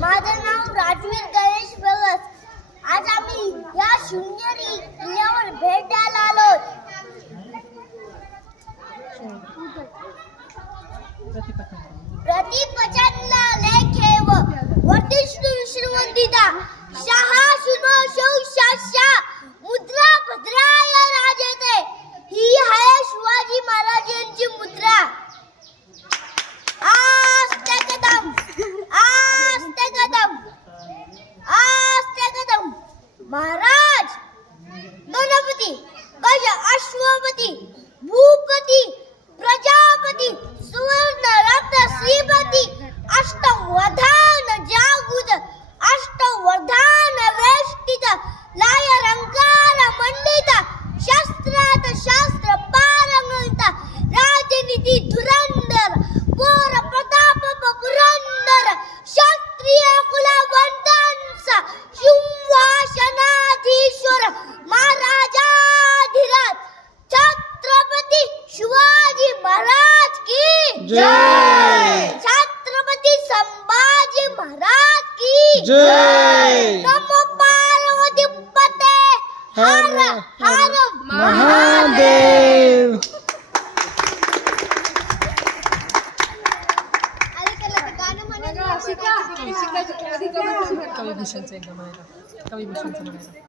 माझं नाव राजवीर गणेश बगस. आज आम्ही या शिवनेरी किल्ल्यावर भेट द्यायला आलो. प्रतिपचनला लेखे व वर्धिष्णु श्रीमंदिता शहा सुनो शौशाशा मुद्रा भद्राय राजते. ही आहे शिवाजी महाराज यांची मुद्रा. आस्ते कदम आस्ते कदम आस्ते कदम. महाराज गणपती गज अश्वपती भूपती प्रजापती सुवर्ण रत्न श्रीपती अष्टवधान जागृत अष्टवधान वेष्टित लाय रंकार मंडित शास्त्रात शास्त्र पारंगत राजनीती धुरंधर पोर प्रताप पुरंदर क्षत्रिय कुलवंतांचा सिंहासनाधीश्वर महाराजाधिराज छत्रपती शिवाजी महाराज की जय. छत्रपती संभाजी महाराज की जय. नमो पार्वती पते हर हर महादेव. कवी भूषणचं एकदा म्हणायला. कवी भूषणचं म्हणायला.